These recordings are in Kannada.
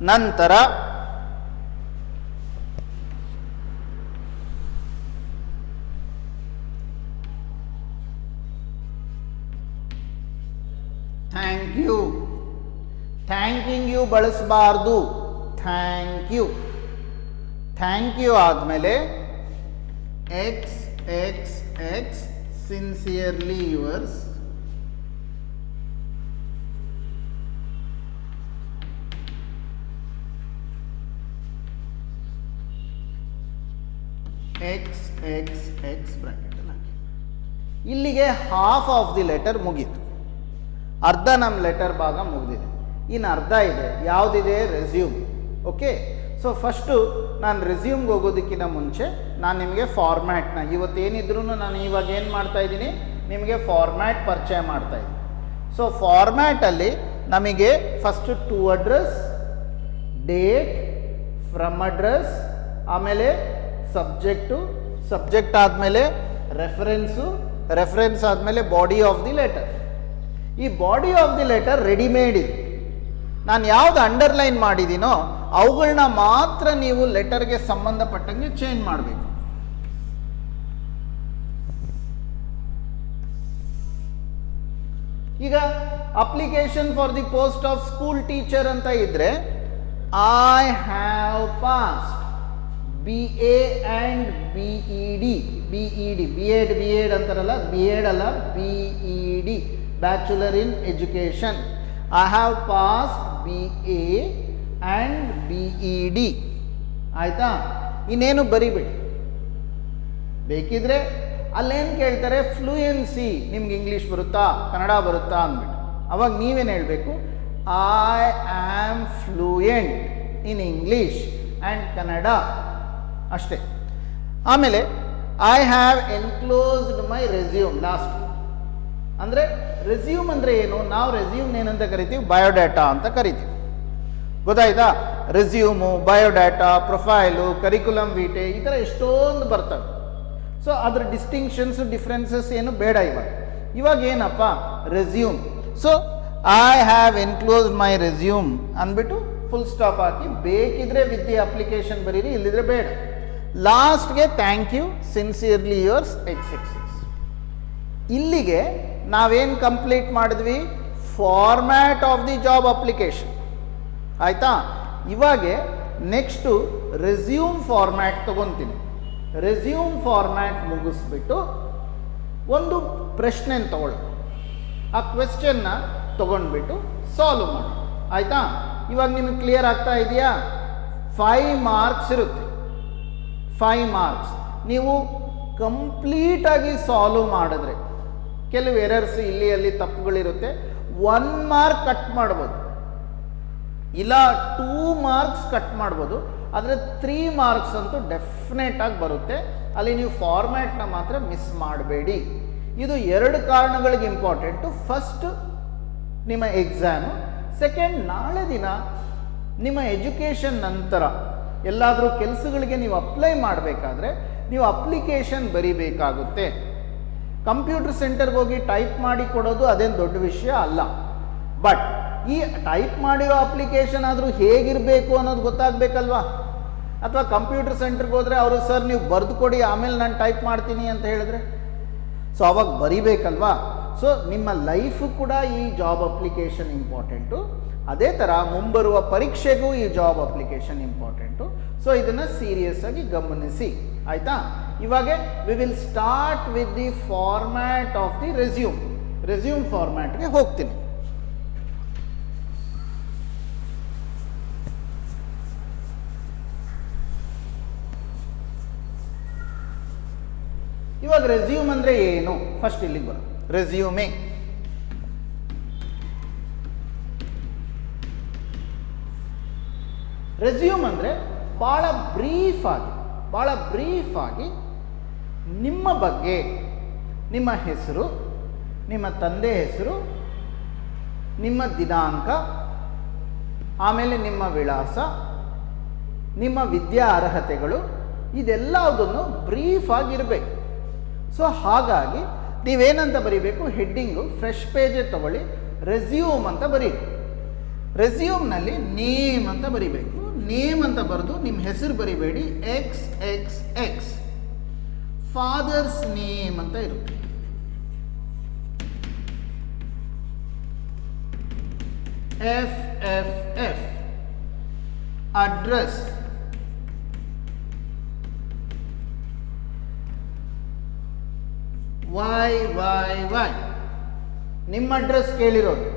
ನಂತರ ಥ್ಯಾಂಕ್ ಯು, ಥ್ಯಾಂಕಿಂಗ್ ಯು ಬಳಸಬಾರ್ದು. ಥ್ಯಾಂಕ್ ಯು, ಥ್ಯಾಂಕ್ ಯು ಆದಮೇಲೆ X X X sincerely yours, X X X bracket ಹಾಕಿ. ಇಲ್ಲಿಗೆ ಹಾಫ್ ಆಫ್ ದಿ ಲೆಟರ್ ಮುಗೀತು, ಅರ್ಧ ನಮ್ಮ ಲೆಟರ್ ಭಾಗ ಮುಗಿದಿದೆ. ಇನ್ನು ಅರ್ಧ ಇದೆ, ಯಾವುದಿದೆ? ರೆಸ್ಯೂಮ್. ಓಕೆ, ಸೊ ಫಸ್ಟು ನಾನು ರೆಸ್ಯೂಮ್ಗೆ ಹೋಗೋದಕ್ಕಿಂತ ಮುಂಚೆ ನಾನು ನಿಮಗೆ ಫಾರ್ಮ್ಯಾಟ್ನ, ಇವತ್ತೇನಿದ್ರು ನಾನು ಇವಾಗ ಏನು ಮಾಡ್ತಾ ಇದ್ದೀನಿ, ನಿಮಗೆ ಫಾರ್ಮ್ಯಾಟ್ ಪರಿಚಯ ಮಾಡ್ತಾ ಇದ್ದೀನಿ. ಸೊ ಫಾರ್ಮ್ಯಾಟಲ್ಲಿ ನಮಗೆ first to address, date, from address, ಆಮೇಲೆ ಸಬ್ಜೆಕ್ಟು, ಸಬ್ಜೆಕ್ಟ್ ಆದಮೇಲೆ ರೆಫರೆನ್ಸು, ರೆಫರೆನ್ಸ್ ಆದಮೇಲೆ ಬಾಡಿ ಆಫ್ ದಿ ಲೆಟರ್. ಈ body of the letter readymade ಇದೆ. ನಾನು ಯಾವ್ದು ಅಂಡರ್ಲೈನ್ ಮಾಡಿದ್ದೀನೋ ಅವುಗಳನ್ನ ಮಾತ್ರ ನೀವು ಲೆಟರ್ಗೆ ಸಂಬಂಧಪಟ್ಟಂಗೆ ಚೇಂಜ್ ಮಾಡಬೇಕು. ಈಗ application for the post of school teacher ಅಂತ ಇದ್ರೆ I have passed BA and BEd, BEd ಅಂತಾರಲ್ಲ, BEd ಅಲ್ಲ, BEd, bachelor in education. I have passed BA and BEd. ಆಯ್ತಾ? ಇನ್ನೇನು ಬರಿಬೇಡಿ. ಬೇಕಿದ್ರೆ ಅಲ್ಲೇನು ಕೇಳ್ತಾರೆ, ಫ್ಲೂಯೆನ್ಸಿ, ನಿಮ್ಗೆ ಇಂಗ್ಲೀಷ್ ಬರುತ್ತಾ, ಕನ್ನಡ ಬರುತ್ತಾ ಅಂದ್ಬಿಟ್ಟು. ಅವಾಗ ನೀವೇನು ಹೇಳಬೇಕು? I am fluent in English and Kannada, ಅಷ್ಟೇ. ಆಮೇಲೆ I have enclosed my resume last. ಅಂದರೆ ರೆಸ್ಯೂಮ್ ಅಂದರೆ ಏನು? ನಾವು ರೆಸ್ಯೂಮ್ ಏನಂತ ಕರಿತೀವಿ? ಬಯೋಡಾಟಾ ಅಂತ ಕರಿತೀವಿ. ಗೊತ್ತಾಯ್ತಾ? ರೆಸ್ಯೂಮು, ಬಯೋಡಾಟಾ, ಪ್ರೊಫೈಲು, ಕರಿಕ್ಯುಲಮ್ ವಿಟೆ, ಈ ಥರ ಎಷ್ಟೊಂದು ಬರ್ತವೆ. ಸೊ ಅದ್ರ ಡಿಸ್ಟಿಂಕ್ಷನ್ಸ್, ಡಿಫ್ರೆನ್ಸಸ್ ಏನು ಬೇಡ ಇವಾಗ ಏನಪ್ಪ? Resume. So I have enclosed my resume ಅಂದ್ಬಿಟ್ಟು ಫುಲ್ ಸ್ಟಾಪ್ ಹಾಕಿ, ಬೇಕಿದ್ರೆ ವಿತ್ ದಿ ಅಪ್ಲಿಕೇಶನ್ ಬರೀರಿ, ಇಲ್ಲಿದ್ರೆ ಬೇಡ. ಲಾಸ್ಟ್ಗೆ thank you, sincerely yours XXX. ಇಲ್ಲಿಗೆ ನಾವೇನು ಕಂಪ್ಲೀಟ್ ಮಾಡಿದ್ವಿ? Format of the job application. ಆಯಿತಾ? ಇವಾಗೆ ನೆಕ್ಸ್ಟು ರೆಸ್ಯೂಮ್ ಫಾರ್ಮ್ಯಾಟ್ ತಗೊತೀನಿ. ರೆಸ್ಯೂಮ್ ಫಾರ್ಮ್ಯಾಟ್ ಮುಗಿಸ್ಬಿಟ್ಟು ಒಂದು ಪ್ರಶ್ನೆ ತಗೊಳ್ಳಿ, ಆ ಕ್ವೆಶ್ಚನ್ನ ತಗೊಂಡ್ಬಿಟ್ಟು ಸಾಲ್ವ್ ಮಾಡಿ. ಆಯಿತಾ? ಇವಾಗ ನಿಮಗೆ ಕ್ಲಿಯರ್ ಆಗ್ತಾ ಇದೆಯಾ? 5 ಮಾರ್ಕ್ಸ್ ಇರುತ್ತೆ. 5 ಮಾರ್ಕ್ಸ್ ನೀವು ಕಂಪ್ಲೀಟಾಗಿ ಸಾಲ್ವ್ ಮಾಡಿದ್ರೆ, ಕೆಲವು ಎರರ್ಸ್ ಇಲ್ಲಿ ಅಲ್ಲಿ ತಪ್ಪುಗಳಿರುತ್ತೆ, 1 ಮಾರ್ಕ್ ಕಟ್ ಮಾಡ್ಬೋದು, ಇಲ್ಲ 2 ಮಾರ್ಕ್ಸ್ ಕಟ್ ಮಾಡ್ಬೋದು. ಆದರೆ 3 ಮಾರ್ಕ್ಸ್ ಅಂತೂ ಡೆಫಿನೆಟ್ ಆಗಿ ಬರುತ್ತೆ. ಅಲ್ಲಿ ನೀವು ಫಾರ್ಮ್ಯಾಟ್ನ ಮಾತ್ರ ಮಿಸ್ ಮಾಡಬೇಡಿ. ಇದು 2 ಕಾರಣಗಳಿಗೆ ಇಂಪಾರ್ಟೆಂಟು. ಫಸ್ಟ್ ನಿಮ್ಮ ಎಕ್ಸಾಮು, ಸೆಕೆಂಡ್ ನಾಳೆ ದಿನ ನಿಮ್ಮ ಎಜುಕೇಷನ್ ನಂತರ ಎಲ್ಲಾದರೂ ಕೆಲಸಗಳಿಗೆ ನೀವು ಅಪ್ಲೈ ಮಾಡಬೇಕಾದ್ರೆ ನೀವು ಅಪ್ಲಿಕೇಶನ್ ಬರೀಬೇಕಾಗುತ್ತೆ. ಕಂಪ್ಯೂಟರ್ ಸೆಂಟರ್ಗೆ ಹೋಗಿ ಟೈಪ್ ಮಾಡಿ ಕೊಡೋದು ಅದೇನು ದೊಡ್ಡ ವಿಷಯ ಅಲ್ಲ. ಬಟ್ ಈ ಟೈಪ್ ಮಾಡಿರೋ ಅಪ್ಲಿಕೇಶನ್ ಆದರೂ ಹೇಗಿರಬೇಕು ಅನ್ನೋದು ಗೊತ್ತಾಗಬೇಕಲ್ವಾ? ಅಥವಾ ಕಂಪ್ಯೂಟರ್ ಸೆಂಟರ್ಗೆ ಹೋದರೆ ಅವರು ಸರ್ ನೀವು ಬರೆದು ಕೊಡಿ ಆಮೇಲೆ ನಾನು ಟೈಪ್ ಮಾಡ್ತೀನಿ ಅಂತ ಹೇಳಿದ್ರೆ, ಸೊ ಅವಾಗ ಬರಿಬೇಕಲ್ವಾ? ಸೊ ನಿಮ್ಮ ಲೈಫು ಕೂಡ ಈ ಜಾಬ್ ಅಪ್ಲಿಕೇಶನ್ ಇಂಪಾರ್ಟೆಂಟು. ಅದೇ ಥರ ಮುಂಬರುವ ಪರೀಕ್ಷೆಗೂ ಈ ಜಾಬ್ ಅಪ್ಲಿಕೇಶನ್ ಇಂಪಾರ್ಟೆಂಟು. ಸೊ ಇದನ್ನು ಸೀರಿಯಸ್ ಆಗಿ ಗಮನಿಸಿ. ಆಯಿತಾ? ಇವಾಗ we will start with the format of the resume. Resume ಫಾರ್ಮ್ಯಾಟ್ಗೆ ಹೋಗ್ತೀನಿ. ಇವಾಗ ರೆಸ್ಯೂಮ್ ಅಂದರೆ ಏನು? ಫಸ್ಟ್ ಇಲ್ಲಿಗೆ ಬರೋದು. ರೆಸ್ಯೂಮೆ ರೆಸ್ಯೂಮ್ ಅಂದರೆ ಭಾಳ ಬ್ರೀಫ್ ಆಗಿ ನಿಮ್ಮ ಬಗ್ಗೆ, ನಿಮ್ಮ ಹೆಸರು, ನಿಮ್ಮ ತಂದೆ ಹೆಸರು, ನಿಮ್ಮ ದಿನಾಂಕ, ಆಮೇಲೆ ನಿಮ್ಮ ವಿಳಾಸ, ನಿಮ್ಮ ವಿದ್ಯಾ ಅರ್ಹತೆಗಳು, ಇದೆಲ್ಲದನ್ನು ಬ್ರೀಫ್ ಆಗಿರಬೇಕು. ಸೊ ಹಾಗಾಗಿ ನೀವೇನಂತ ಬರೀಬೇಕು? ಹೆಡ್ಡಿಂಗು ಫ್ರೆಶ್ ಪೇಜೇ ತಗೊಳ್ಳಿ, ರೆಸ್ಯೂಮ್ ಅಂತ ಬರೀರಿ. ರೆಸ್ಯೂಮ್ನಲ್ಲಿ ನೇಮ್ ಅಂತ ಬರಿಬೇಕು. ನೇಮ್ ಅಂತ ಬರೆದು ನಿಮ್ಮ ಹೆಸರು ಬರಿಬೇಡಿ, XXX. ಫಾದರ್ಸ್ ನೇಮ್ ಅಂತ ಇರುತ್ತೆ. FFF. Address YYY. ನಿಮ್ಮ ಅಡ್ರೆಸ್ ಕೇಳಿರೋದು,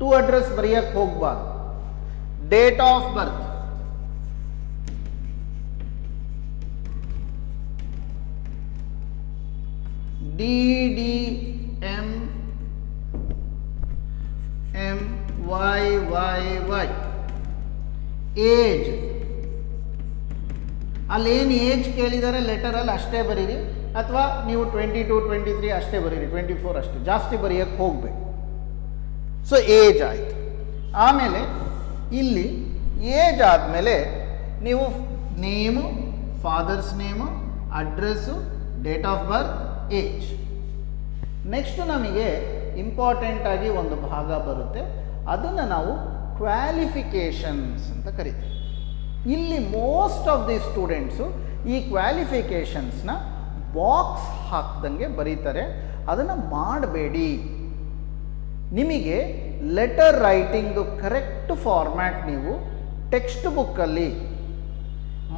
ಟು ಅಡ್ರೆಸ್ ಬರೆಯಕ್ಕೆ ಹೋಗ್ಬಾರ್ದು. Date of birth DDMMYYY. Age, ಅಲ್ಲೇನು ಏಜ್ ಕೇಳಿದರೆ ಲೆಟರಲ್ಲಿ ಅಷ್ಟೇ ಬರೀರಿ, ಅಥವಾ ನೀವು 22, 23 ಅಷ್ಟೇ ಬರೀರಿ, 24 ಅಷ್ಟೇ, ಜಾಸ್ತಿ ಬರೆಯಕ್ಕೆ ಹೋಗಬೇಕು. ಸೊ ಏಜ್ ಆಯಿತು. ಆಮೇಲೆ ಇಲ್ಲಿ ಏಜ್ ಆದಮೇಲೆ ನೀವು name, father's name, address, date of birth, age. Next ನಮಗೆ ಇಂಪಾರ್ಟೆಂಟ್ ಆಗಿ ಒಂದು ಭಾಗ ಬರುತ್ತೆ, ಅದನ್ನು ನಾವು ಕ್ವಾಲಿಫಿಕೇಷನ್ಸ್ ಅಂತ ಕರಿತೀವಿ. ಇಲ್ಲಿ ಮೋಸ್ಟ್ ಆಫ್ ದಿ ಸ್ಟೂಡೆಂಟ್ಸು ಈ ಕ್ವಾಲಿಫಿಕೇಷನ್ಸ್ನ ಬಾಕ್ಸ್ ಹಾಕ್ದಂಗೆ ಬರೀತಾರೆ. ಅದನ್ನು ಮಾಡಬೇಡಿ. ನಿಮಗೆ ಲೆಟರ್ ರೈಟಿಂಗ್ದು ಕರೆಕ್ಟ್ ಫಾರ್ಮ್ಯಾಟ್ ನೀವು ಟೆಕ್ಸ್ಟ್ ಬುಕ್ಕಲ್ಲಿ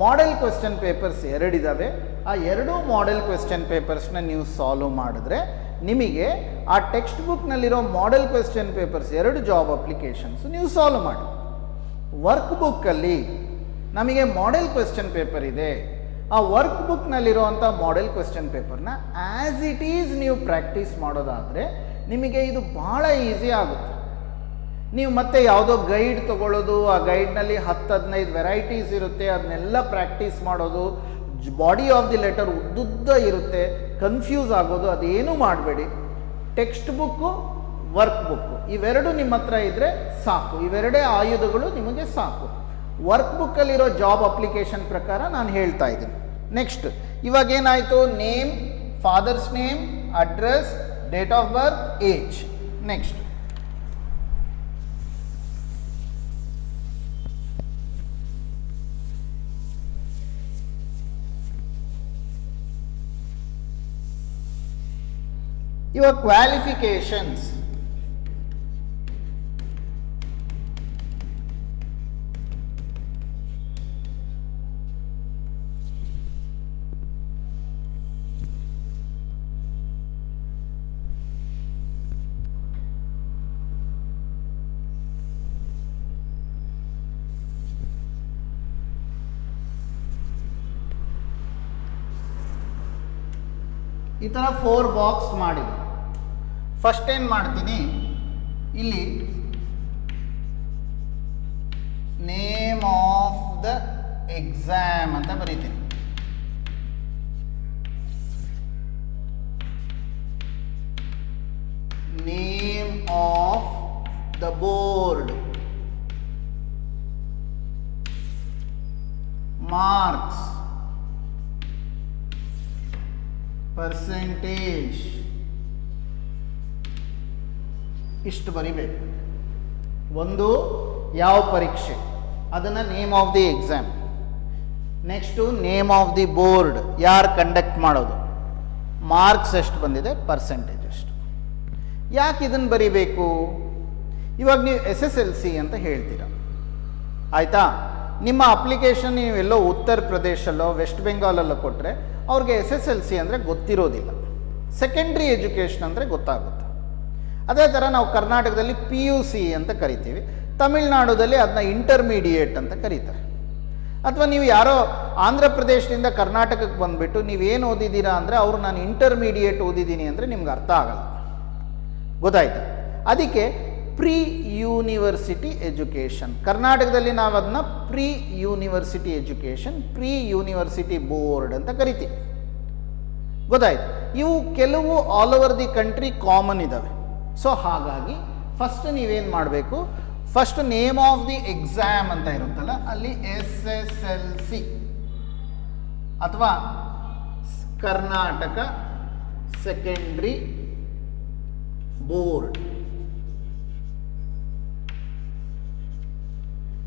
ಮಾಡೆಲ್ ಕ್ವೆಶ್ಚನ್ ಪೇಪರ್ಸ್ ಎರಡಿದ್ದಾವೆ, ಆ ಎರಡೂ ಮಾಡೆಲ್ ಕ್ವೆಶ್ಚನ್ ಪೇಪರ್ಸ್ನ ನೀವು ಸಾಲ್ವ್ ಮಾಡಿದ್ರೆ ನಿಮಗೆ ಆ ಟೆಕ್ಸ್ಟ್ ಬುಕ್ನಲ್ಲಿರೋ model question papers 2 job applications ನೀವು ಸಾಲ್ವ್ ಮಾಡಿ. ವರ್ಕ್ ಬುಕ್ಕಲ್ಲಿ ನಮಗೆ ಮಾಡೆಲ್ ಕ್ವೆಶ್ಚನ್ ಪೇಪರ್ ಇದೆ, ಆ ವರ್ಕ್ ಬುಕ್ನಲ್ಲಿರುವಂಥ ಮಾಡೆಲ್ ಕ್ವೆಶ್ಚನ್ ಪೇಪರ್ನ ಆ್ಯಸ್ ಇಟ್ ಈಸ್ ನೀವು ಪ್ರಾಕ್ಟೀಸ್ ಮಾಡೋದಾದರೆ ನಿಮಗೆ ಇದು ಭಾಳ ಈಸಿ ಆಗುತ್ತೆ. ನೀವು ಮತ್ತೆ ಯಾವುದೋ ಗೈಡ್ ತೊಗೊಳ್ಳೋದು, ಆ ಗೈಡ್ನಲ್ಲಿ 10-15 ವೆರೈಟೀಸ್ ಇರುತ್ತೆ, ಅದನ್ನೆಲ್ಲ ಪ್ರಾಕ್ಟೀಸ್ ಮಾಡೋದು, ಬಾಡಿ ಆಫ್ ದಿ ಲೆಟರ್ ಉದ್ದುದ್ದ ಇರುತ್ತೆ, ಕನ್ಫ್ಯೂಸ್ ಆಗೋದು, ಅದೇನೂ ಮಾಡಬೇಡಿ. ಟೆಕ್ಸ್ಟ್ ಬುಕ್ಕು, ವರ್ಕ್ ಬುಕ್ಕು ಇವೆರಡು ನಿಮ್ಮ ಹತ್ರ ಇದ್ದರೆ ಸಾಕು. ಇವೆರಡೇ ಆಯುಧಗಳು ನಿಮಗೆ ಸಾಕು. ವರ್ಕ್ ಬುಕ್ಕಲ್ಲಿರೋ ಜಾಬ್ ಅಪ್ಲಿಕೇಶನ್ ಪ್ರಕಾರ ನಾನು ಹೇಳ್ತಾ ಇದ್ದೀನಿ. ನೆಕ್ಸ್ಟ್ ಇವಾಗೇನಾಯಿತು, name, father's name, address, date of birth, age. Next your qualifications. ಈ ಥರ 4 ಬಾಕ್ಸ್ ಮಾಡಿ ಫಸ್ಟ್ ಏನು ಮಾಡ್ತೀನಿ, ಇಲ್ಲಿ ನೇಮ್ ಆಫ್ ದ ಎಕ್ಸಾಮ್ ಅಂತ ಬರೀತೀನಿ. Name of the board, marks, percentage, ಇಷ್ಟು ಬರಿಬೇಕು. ಒಂದು ಯಾವ ಪರೀಕ್ಷೆ ಅದನ್ನು name of the exam. Next name of the board, ಯಾರು ಕಂಡಕ್ಟ್ ಮಾಡೋದು, ಮಾರ್ಕ್ಸ್ ಎಷ್ಟು ಬಂದಿದೆ, ಪರ್ಸೆಂಟೇಜ್ ಎಷ್ಟು. ಯಾಕೆ ಇದನ್ನು ಬರಿಬೇಕು? ಇವಾಗ ನೀವು SSLC ಅಂತ ಹೇಳ್ತೀರಾ, ಆಯಿತಾ? ನಿಮ್ಮ ಅಪ್ಲಿಕೇಶನ್ ನೀವೆಲ್ಲೋ ಉತ್ತರ ಪ್ರದೇಶಲ್ಲೋ ವೆಸ್ಟ್ ಬೆಂಗಾಲಲ್ಲೋ ಕೊಟ್ಟರೆ ಅವ್ರಿಗೆ SSLC ಅಂದರೆ ಗೊತ್ತಿರೋದಿಲ್ಲ, ಸೆಕೆಂಡ್ರಿ ಎಜುಕೇಷನ್ ಅಂದರೆ ಗೊತ್ತಾಗುತ್ತೆ. ಅದೇ ಥರ ನಾವು ಕರ್ನಾಟಕದಲ್ಲಿ PUC ಅಂತ ಕರಿತೀವಿ, ತಮಿಳ್ನಾಡುದಲ್ಲಿ ಅದನ್ನ ಇಂಟರ್ಮೀಡಿಯೇಟ್ ಅಂತ ಕರೀತಾರೆ. ಅಥವಾ ನೀವು ಯಾರೋ ಆಂಧ್ರ ಪ್ರದೇಶದಿಂದ ಕರ್ನಾಟಕಕ್ಕೆ ಬಂದುಬಿಟ್ಟು ನೀವೇನು ಓದಿದ್ದೀರಾ ಅಂದರೆ ಅವರು ನಾನು ಇಂಟರ್ಮೀಡಿಯೇಟ್ ಓದಿದ್ದೀನಿ ಅಂದರೆ ನಿಮ್ಗೆ ಅರ್ಥ ಆಗಲ್ಲ, ಗೊತ್ತಾಯ್ತಾ? ಅದಕ್ಕೆ ಪ್ರೀ ಯೂನಿವರ್ಸಿಟಿ ಎಜುಕೇಷನ್, ಕರ್ನಾಟಕದಲ್ಲಿ ನಾವು ಅದನ್ನ pre university education, pre university board ಅಂತ ಕರಿತೀವಿ, ಗೊತ್ತಾಯ್ತು? ಇವು ಕೆಲವು all over the country common ಇದ್ದಾವೆ. ಸೊ ಹಾಗಾಗಿ ಫಸ್ಟ್ ನೀವೇನು ಮಾಡಬೇಕು, first name of the exam ಅಂತ ಇರುತ್ತಲ್ಲ, ಅಲ್ಲಿ SSLC ಅಥವಾ Karnataka secondary board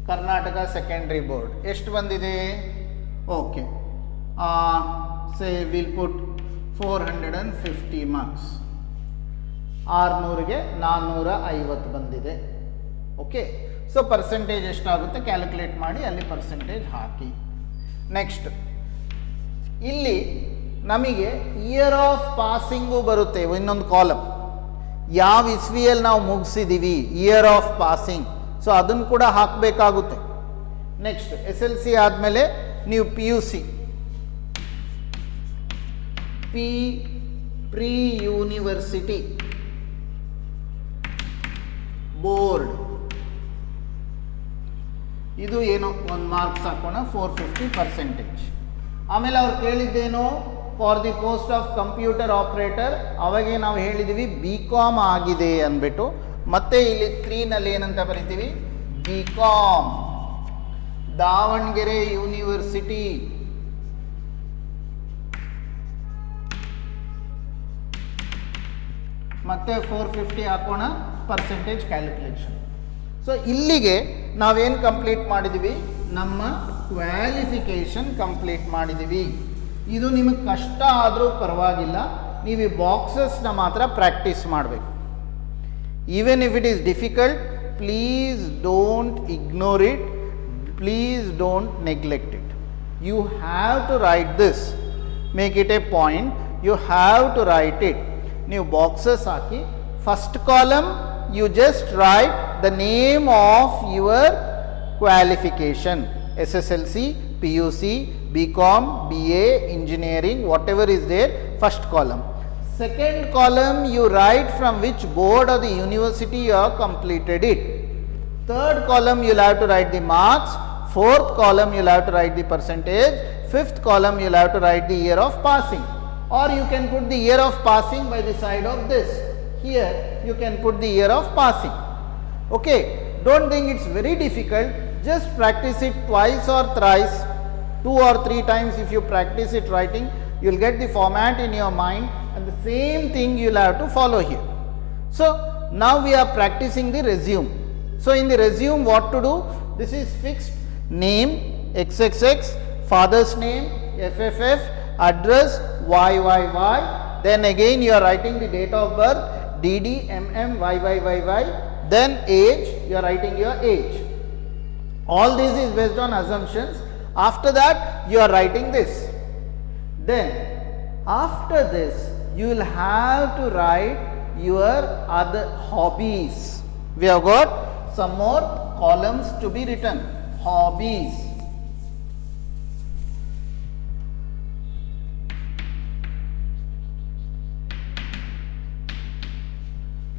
Karnataka secondary board ಎಷ್ಟು ಬಂದಿದೆ? Okay, say will put 450 marks. 600ಗೆ 450 ಬಂದಿದೆ. ಓಕೆ, ಸೊ ಪರ್ಸೆಂಟೇಜ್ ಎಷ್ಟಾಗುತ್ತೆ ಕ್ಯಾಲ್ಕುಲೇಟ್ ಮಾಡಿ ಅಲ್ಲಿ ಪರ್ಸೆಂಟೇಜ್ ಹಾಕಿ. ನೆಕ್ಸ್ಟ್ ಇಲ್ಲಿ ನಮಗೆ ಇಯರ್ ಆಫ್ ಪಾಸಿಂಗು ಬರುತ್ತೆ, ಇನ್ನೊಂದು ಕಾಲಮ್. ಯಾವ ಇಸ್ವಿಯಲ್ಲಿ ನಾವು ಮುಗಿಸಿದ್ದೀವಿ, ಇಯರ್ ಆಫ್ ಪಾಸಿಂಗ್, ಸೊ ಅದನ್ನು ಕೂಡ ಹಾಕಬೇಕಾಗುತ್ತೆ. ನೆಕ್ಸ್ಟ್ SLC ಆದಮೇಲೆ ನೀವು PUC, ಪ್ರೀ ಯೂನಿವರ್ಸಿಟಿ ಬೋರ್ಡ್, ಇದು ಏನೋ ಒಂದು ಮಾರ್ಕ್ಸ್ ಹಾಕೋಣ, 450%. ಆಮೇಲೆ ಅವ್ರು ಕೇಳಿದ್ದೇನು, for the post of computer operator, ಅವಾಗೆ ನಾವು ಹೇಳಿದ್ದೀವಿ BCom ಆಗಿದೆ ಅಂದ್ಬಿಟ್ಟು. ಮತ್ತೆ ಇಲ್ಲಿ 3ನಲ್ಲಿ ಏನಂತ ಬರಿತೀವಿ, BCom ದಾವಣಗೆರೆ ಯೂನಿವರ್ಸಿಟಿ. ಮತ್ತೆ 450 ಹಾಕೋಣ, ಪರ್ಸೆಂಟೇಜ್ ಕ್ಯಾಲ್ಕುಲೇಷನ್. ಸೊ ಇಲ್ಲಿಗೆ ನಾವೇನು ಕಂಪ್ಲೀಟ್ ಮಾಡಿದ್ದೀವಿ, ನಮ್ಮ ಕ್ವಾಲಿಫಿಕೇಷನ್ ಕಂಪ್ಲೀಟ್ ಮಾಡಿದ್ದೀವಿ. ಇದು ನಿಮಗೆ ಕಷ್ಟ ಆದರೂ ಪರವಾಗಿಲ್ಲ, ನೀವು ಈ ಬಾಕ್ಸಸ್ನ ಮಾತ್ರ ಪ್ರಾಕ್ಟೀಸ್ ಮಾಡಬೇಕು. Even if it is difficult, please don't ignore it, please don't neglect it. You have to write this, make it a point, you have to write it. ನೀವು ಬಾಕ್ಸಸ್ ಹಾಕಿ, first column you just write the name of your qualification, SSLC, PUC, BCom, BA, engineering, whatever is there, first column. Second column you write from which board or the university you have completed it. Third column you will have to write the marks. Fourth column you will have to write the percentage. Fifth column you will have to write the year of passing, or you can put the year of passing by the side of this. Here you can put the year of passing. Okay, don't think it's very difficult, just practice it twice or thrice, 2 or 3 times. If you practice it writing, you will get the format in your mind, and the same thing you will have to follow here. So now we are practicing the resume. So in the resume, what to do? This is fixed name, XXX, father's name, FFF, address, YYY, then again you are writing the date of birth, DD, MM, YYYY, then age, you are writing your age. All this is based on assumptions. After that, you are writing this. Then, after this, you will have to write your other hobbies. We have got some more columns to be written. Hobbies.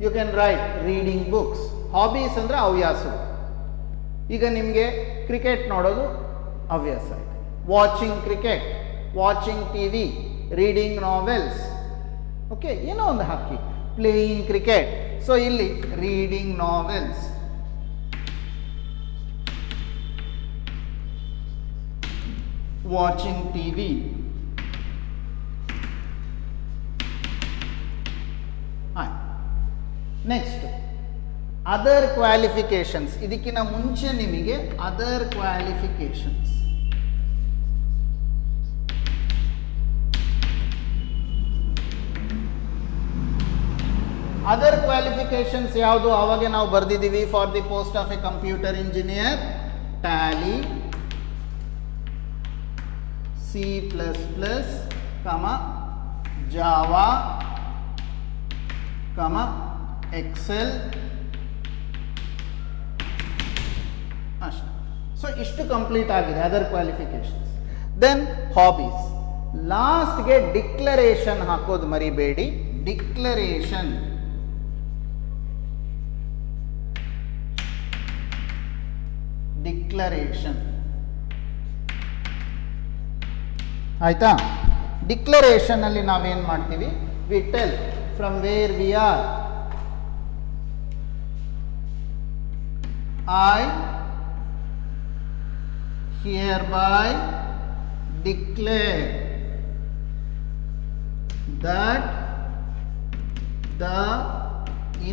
You can write reading books. Hobbies ಅಂದರೆ ಹವ್ಯಾಸಗಳು. ಈಗ ನಿಮಗೆ ಕ್ರಿಕೆಟ್ ನೋಡೋದು ಹವ್ಯಾಸ ಇದೆ. Watching cricket, watching TV, reading novels. Okay, ಏನೋ ಒಂದು ಹಾಕಿ. ಪ್ಲೇಯಿಂಗ್ ಕ್ರಿಕೆಟ್, ಸೊ ಇಲ್ಲಿ reading novels, watching TV. Next other qualifications. ಇದಕ್ಕಿಂತ ಮುಂಚೆ ನಿಮಗೆ ಅದರ್ ಕ್ವಾಲಿಫಿಕೇಶನ್ಸ್, ಅದರ್ ಕ್ವಾಲಿಫಿಕೇಶನ್ಸ್ ಯಾವುದು? ಅವಾಗ ನಾವು ಬರೆದಿದ್ದೀವಿ for the post of a computer engineer, Tally, C++, Java, Excel, ಅಷ್ಟೆ. ಸೊ ಇಷ್ಟು ಕಂಪ್ಲೀಟ್ ಆಗಿದೆ ಅದರ್ ಕ್ವಾಲಿಫಿಕೇಶನ್ಸ್. Then hobbies. ಲಾಸ್ಟ್ಗೆ ಡಿಕ್ಲರೇಷನ್ ಹಾಕೋದು ಮರಿಬೇಡಿ. ಡಿಕ್ಲರೇಷನ್, ಡಿಕ್ಲರೇಷನ್ ಆಯ್ತಾ? ಡಿಕ್ಲರೇಷನ್ ಅಲ್ಲಿ ನಾವೇನು ಮಾಡ್ತೀವಿ? We tell from where we are. I hereby declare that the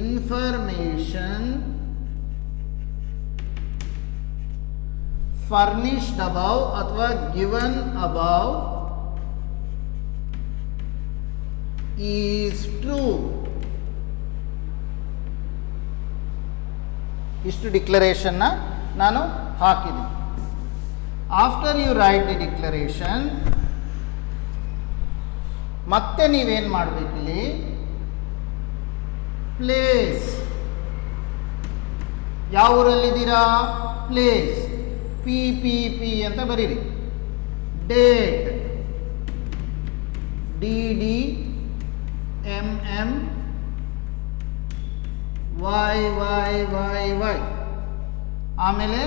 information furnished above ಅಥವಾ ಗಿವನ್ ಅಬೌವ್ ಈಸ್ ಟ್ರೂ. ಇಷ್ಟು ಡಿಕ್ಲರೇಷನ್ನ ನಾನು ಹಾಕಿದ್ದೀನಿ. After you write the declaration, ಮತ್ತೆ ನೀವೇನು ಮಾಡಬೇಕಿಲ್ಲಿ, ಪ್ಲೇಸ್, ಯಾವ ಊರಲ್ಲಿದ್ದೀರಾ, ಪ್ಲೇಸ್, ಪಿ ಪಿ ಪಿ ಅಂತ ಬರೀರಿ. Date, D D M M Y Y Y Y. ಆಮೇಲೆ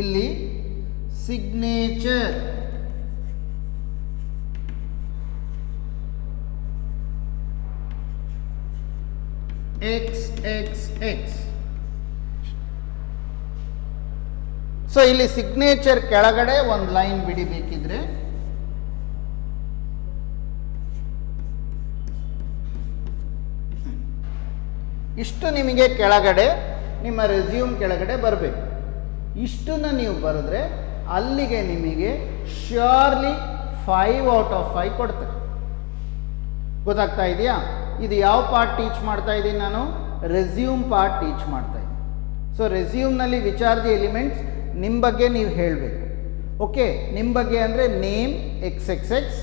ಇಲ್ಲಿ signature, X X X. So ಇಲ್ಲಿ ಸಿಗ್ನೇಚರ್ ಕೆಳಗಡೆ ಒಂದು ಲೈನ್ ಬಿಡಿ ಬೇಕಿದ್ರೆ. ಇಷ್ಟು ನಿಮಗೆ ಕೆಳಗಡೆ ನಿಮ್ಮ ರೆಸ್ಯೂಮ್ ಕೆಳಗಡೆ ಬರಬೇಕು. ಇಷ್ಟನ್ನು ನೀವು ಬರೆದ್ರೆ ಅಲ್ಲಿಗೆ ನಿಮಗೆ ಶ್ಯೂರ್ಲಿ 5 ಔಟ್ ಆಫ್ 5 ಕೊಡ್ತಾರೆ. ಗೊತ್ತಾಗ್ತಾ ಇದೆಯಾ? ಇದು ಯಾವ ಪಾರ್ಟ್ ಟೀಚ್ ಮಾಡ್ತಾ ಇದ್ದೀನಿ ನಾನು? ರೆಸ್ಯೂಮ್ ಪಾರ್ಟ್ ಟೀಚ್ ಮಾಡ್ತಾ ಇದ್ದೀನಿ. ಸೊ ರೆಸ್ಯೂಮ್ನಲ್ಲಿ ವಿಚ್ ಆರ್ ದಿ ಎಲಿಮೆಂಟ್ಸ್, ನಿಮ್ಮ ಬಗ್ಗೆ ನೀವು ಹೇಳಬೇಕು. ಓಕೆ, ನಿಮ್ಮ ಬಗ್ಗೆ ಅಂದರೆ name X X X,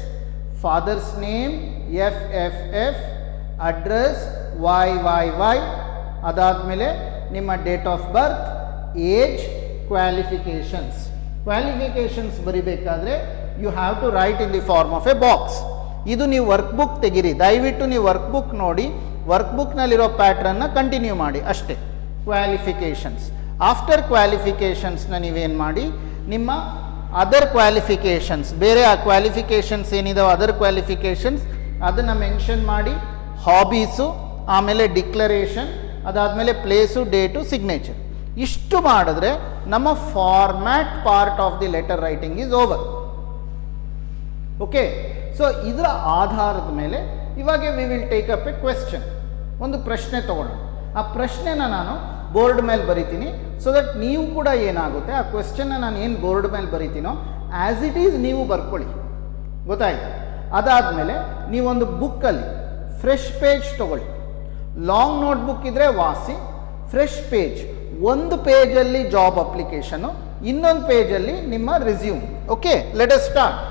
father's name F F F, address Y Y Y, ಅದಾದಮೇಲೆ ನಿಮ್ಮ date of birth, age, qualifications. Qualifications ಬರಿಬೇಕಾದ್ರೆ you have to write in the form of a box. ಇದು ನೀವು ವರ್ಕ್ ಬುಕ್ ತೆಗಿರಿ, ದಯವಿಟ್ಟು ನೀವು ವರ್ಕ್ ಬುಕ್ ನೋಡಿ, ವರ್ಕ್ ಬುಕ್ನಲ್ಲಿರೋ ಪ್ಯಾಟ್ರನ್ನ ಕಂಟಿನ್ಯೂ ಮಾಡಿ ಅಷ್ಟೇ. ಕ್ವಾಲಿಫಿಕೇಷನ್ಸ್, ಆಫ್ಟರ್ ಕ್ವಾಲಿಫಿಕೇಷನ್ಸ್ನ ನೀವೇನು ಮಾಡಿ, ನಿಮ್ಮ ಅದರ್ ಕ್ವಾಲಿಫಿಕೇಷನ್ಸ್, ಬೇರೆ ಆ ಕ್ವಾಲಿಫಿಕೇಷನ್ಸ್ ಏನಿದಾವೆ ಅದರ್ ಕ್ವಾಲಿಫಿಕೇಷನ್ಸ್ ಅದನ್ನು ಮೆನ್ಷನ್ ಮಾಡಿ. ಹಾಬೀಸು, ಆಮೇಲೆ ಡಿಕ್ಲರೇಷನ್, ಅದಾದಮೇಲೆ ಪ್ಲೇಸು, ಡೇಟು, ಸಿಗ್ನೇಚರ್. ಇಷ್ಟು ಮಾಡಿದ್ರೆ ನಮ್ಮ format part of the letter writing is over. Okay, so ಇದರ ಆಧಾರದ ಮೇಲೆ ಇವಾಗ we will take up A question. ಒಂದು ಪ್ರಶ್ನೆ ತಗೊಳ್ಳೋಣ. ಆ ಪ್ರಶ್ನೆನ ನಾನು ಬೋರ್ಡ್ ಮೇಲೆ ಬರಿತೀನಿ. ಸೊ ದಟ್ ನೀವು ಕೂಡ ಏನಾಗುತ್ತೆ, ಆ ಕ್ವೆಶ್ಚನ್ನ ನಾನು ಏನು ಬೋರ್ಡ್ ಮೇಲೆ ಬರಿತೀನೋ ಆ್ಯಸ್ ಇಟ್ ಈಸ್ ನೀವು ಬರ್ಕೊಳ್ಳಿ. ಗೊತ್ತಾಯ್ತು? ಅದಾದಮೇಲೆ ನೀವೊಂದು ಬುಕ್ಕಲ್ಲಿ ಫ್ರೆಶ್ ಪೇಜ್ ತಗೊಳ್ಳಿ. ಲಾಂಗ್ ನೋಟ್ಬುಕ್ ಇದ್ದರೆ ವಾಸಿ, ಫ್ರೆಶ್ ಪೇಜ್, ಒಂದು ಪೇಜಲ್ಲಿ ಜಾಬ್ ಅಪ್ಲಿಕೇಶನು, ಇನ್ನೊಂದು ಪೇಜಲ್ಲಿ ನಿಮ್ಮ resume. Okay, let us start.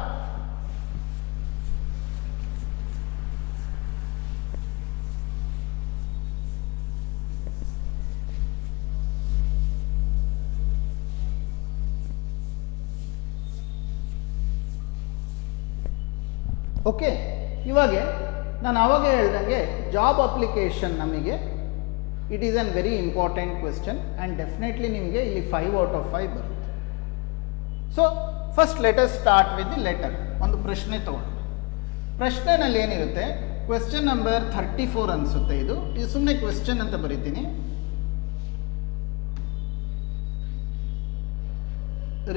Okay, ಇವಾಗ ನಾನು ಆವಾಗ ಹೇಳ್ದಂಗೆ ಜಾಬ್ ಅಪ್ಲಿಕೇಶನ್ ನಮಗೆ it is an very important question and definitely ನಿಮಗೆ ಇಲ್ಲಿ 5 ಔಟ್ ಆಫ್ 5 ಬರುತ್ತೆ. So first letter start with the letter. ಒಂದು ಪ್ರಶ್ನೆ ತಗೊಳ್ಳೋಣ. ಪ್ರಶ್ನೆನಲ್ಲಿ ಏನಿರುತ್ತೆ, ಕ್ವೆಶ್ಚನ್ ನಂಬರ್ 34 ಅನಿಸುತ್ತೆ. ಇದು ಸುಮ್ಮನೆ ಕ್ವೆಶ್ಚನ್ ಅಂತ ಬರಿತೀನಿ.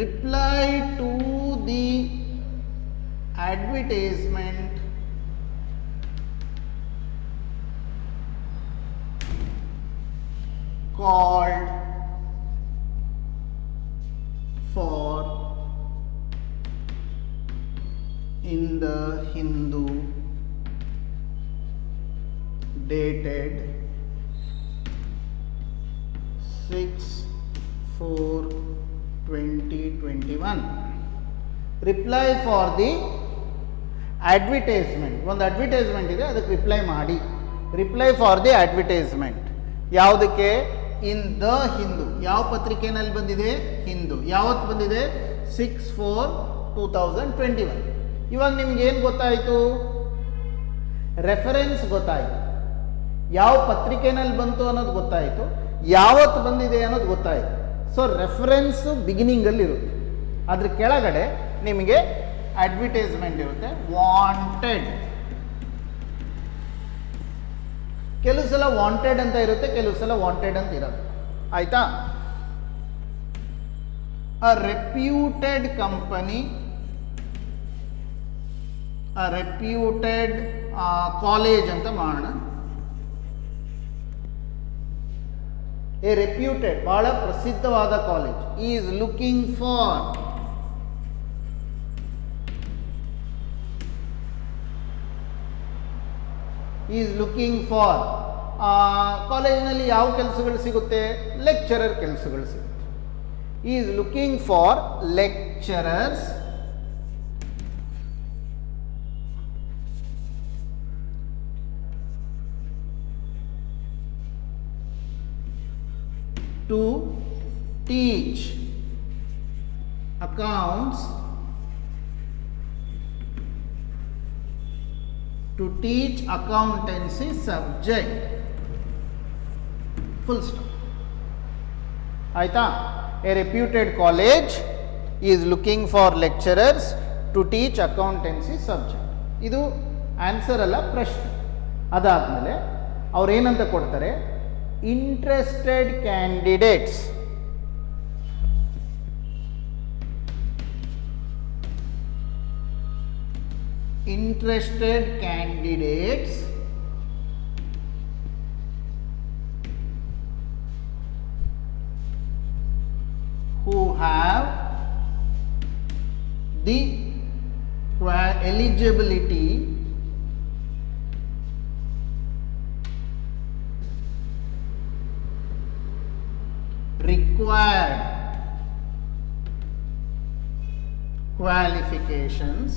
Reply to the advertisement called for in the Hindu dated 6/4/2021. Reply for the advertisement. ಒಂದು ಅಡ್ವರ್ಟೈಸ್ಮೆಂಟ್ ಇದೆ, ಅದಕ್ಕೆ ರಿಪ್ಲೈ ಮಾಡಿ. ರಿಪ್ಲೈ ಫಾರ್ ದಿ ಅಡ್ವರ್ಟೈಸ್ಮೆಂಟ್ ಯಾವುದಕ್ಕೆ? In the Hindu. ಯಾವ ಪತ್ರಿಕೆನಲ್ಲಿ ಬಂದಿದೆ? ಹಿಂದೂ. ಯಾವತ್ತು ಬಂದಿದೆ? 6/4/2021. ಇವಾಗ ನಿಮ್ಗೆ ಏನು ಗೊತ್ತಾಯಿತು? ರೆಫರೆನ್ಸ್ ಗೊತ್ತಾಯಿತು. ಯಾವ ಪತ್ರಿಕೆನಲ್ಲಿ ಬಂತು ಅನ್ನೋದು ಗೊತ್ತಾಯಿತು, ಯಾವತ್ತು ಬಂದಿದೆ ಅನ್ನೋದು ಗೊತ್ತಾಯಿತು. ಸೊ ರೆಫರೆನ್ಸು ಬಿಗಿನಿಂಗಲ್ಲಿ ಇರುತ್ತೆ, ಅದ್ರ ಕೆಳಗಡೆ ನಿಮಗೆ ಅಡ್ವರ್ಟೈಸ್ಮೆಂಟ್ ಇರುತ್ತೆ. ವಾಂಟೆಡ್, ಕೆಲವು ಸಲ ವಾಂಟೆಡ್ ಅಂತ ಇರುತ್ತೆ, ಕೆಲವು ಸಲ ವಾಂಟೆಡ್ ಅಂತ ಇರುತ್ತೆ. ಆಯ್ತಾ? ಅ ರೆಪ್ಯೂಟೆಡ್ ಕಂಪನಿ, ಅ ರೆಪ್ಯೂಟೆಡ್ ಕಾಲೇಜ್ ಅಂತ ಮಾಡೋಣ. ಎ ರೆಪ್ಯೂಟೆಡ್ ಬಹಳ ಪ್ರಸಿದ್ಧವಾದ ಕಾಲೇಜ್ ಈಸ್ ಲುಕಿಂಗ್ ಫಾರ್ ಕಾಲೇಜಿನಲ್ಲಿ ಯಾವ ಕೆಲಸಗಳು ಸಿಗುತ್ತೆ? ಲೆಕ್ಚರರ್ ಕೆಲಸಗಳು ಸಿಗುತ್ತೆ. Is looking for lecturers to teach accounts, to teach accountancy subject. Full stop. ಆಯ್ತಾ? A reputed college is looking for lecturers to teach accountancy subject. ಇದು ಆನ್ಸರ್ ಅಲ್ಲ, ಪ್ರಶ್ನೆ. ಅದಾದ್ಮೇಲೆ ಅವ್ರು ಏನಂತ ಕೊಡ್ತಾರೆ? interested candidates who have the eligibility required qualifications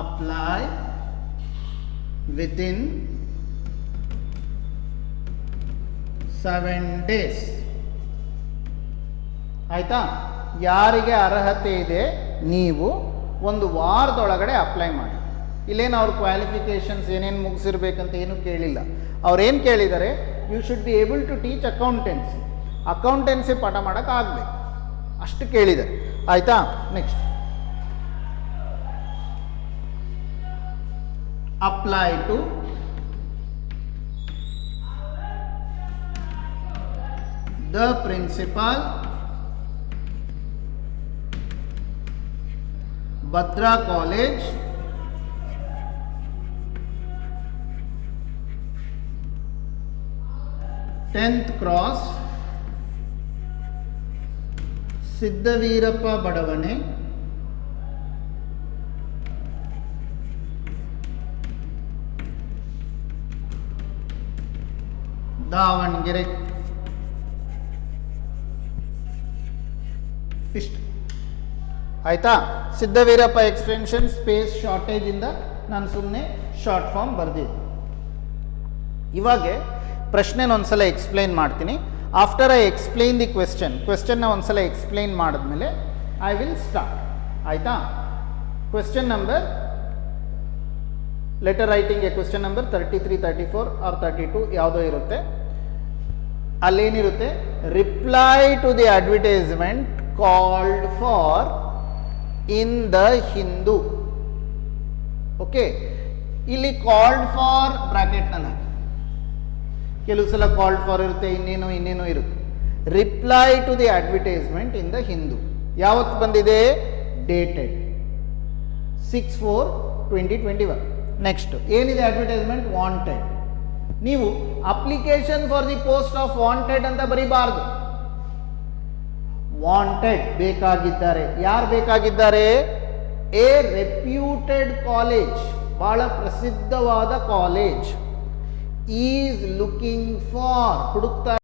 apply within 7 days. ಆಯ್ತಾ? ಯಾರಿಗೆ ಅರ್ಹತೆ ಇದೆ ನೀವು ಒಂದು ವಾರದೊಳಗಡೆ ಅಪ್ಲೈ ಮಾಡಿ. ಇಲ್ಲೇನು ಅವ್ರ ಕ್ವಾಲಿಫಿಕೇಷನ್ಸ್ ಏನೇನು ಮುಗಿಸಿರ್ಬೇಕಂತ ಏನು ಕೇಳಿಲ್ಲ. ಅವ್ರೇನು ಕೇಳಿದ್ದಾರೆ? You should be able to teach accountancy ಪಾಠ ಮಾಡೋಕೆ ಆಗಬೇಕು, ಅಷ್ಟು ಕೇಳಿದ್ದಾರೆ. ಆಯಿತಾ? Next apply to the principal Bhadra college tenth cross Siddaveerappa ಬಡವಣೆ ದಾವಣಗೆರೆ. ಇಷ್ಟು ಆಯ್ತಾ? ಸಿದ್ದವೀರಪ್ಪ ಎಕ್ಸ್ಟೆನ್ಷನ್ ಸ್ಪೇಸ್ ಶಾರ್ಟೇಜ್ ಇಂದ ನಾನು ಸುಮ್ಮನೆ ಶಾರ್ಟ್ ಫಾರ್ಮ್ ಬರೆದಿದ್ದೆ. ಇವಾಗ ಪ್ರಶ್ನೆನ ಒಂದ್ಸಲ ಎಕ್ಸ್ಪ್ಲೈನ್ ಮಾಡ್ತೀನಿ. ಆಫ್ಟರ್ ಐ ಎಕ್ಸ್ಪ್ಲೈನ್ ದಿ ಕ್ವೆಶ್ಚನ್ನ ಒಂದ್ಸಲ ಎಕ್ಸ್ಪ್ಲೈನ್ ಮಾಡಿದ್ಮೇಲೆ ಐ ವಿಲ್ ಸ್ಟಾರ್ಟ್. ಆಯಿತಾ? Question number letter writing question number 33, 34 or 32 ಯಾವುದೋ ಇರುತ್ತೆ. ಅಲ್ಲೇನಿರುತ್ತೆ? Reply to the advertisement called for in the Hindu. Okay, ಇಲ್ಲಿ ಕಾಲ್ಡ್ ಫಾರ್ ಬ್ರಾಕೆಟ್ನಲ್ಲಿ ಕೆಲವು ಸಲ ಕಾಲ್ಡ್ ಫಾರ್ ಇರುತ್ತೆ, ಇನ್ನೇನೋ ಇರುತ್ತೆ. Reply to the advertisement in the Hindu ಯಾವತ್ತು ಬಂದಿದೆ? ಡೇಟೆಡ್ 6/4/2021. ನೆಕ್ಸ್ಟ್ ಏನಿದೆ ಅಡ್ವರ್ಟೈಸ್ಮೆಂಟ್? ವಾಂಟೆಡ್. ನೀವು application for the post of wanted ಅಂತ ಬರೀಬಾರ್ದು. ವಾಂಟೆಡ್ ಬೇಕಾಗಿದ್ದಾರೆ. ಯಾರು ಬೇಕಾಗಿದ್ದಾರೆ? ಎ ರೆಪ್ಯೂಟೆಡ್ ಕಾಲೇಜ್, ಬಹಳ ಪ್ರಸಿದ್ಧವಾದ ಕಾಲೇಜ್ ಈಸ್ ಲುಕಿಂಗ್ ಫಾರ್, ಹುಡುಕ್ತಾ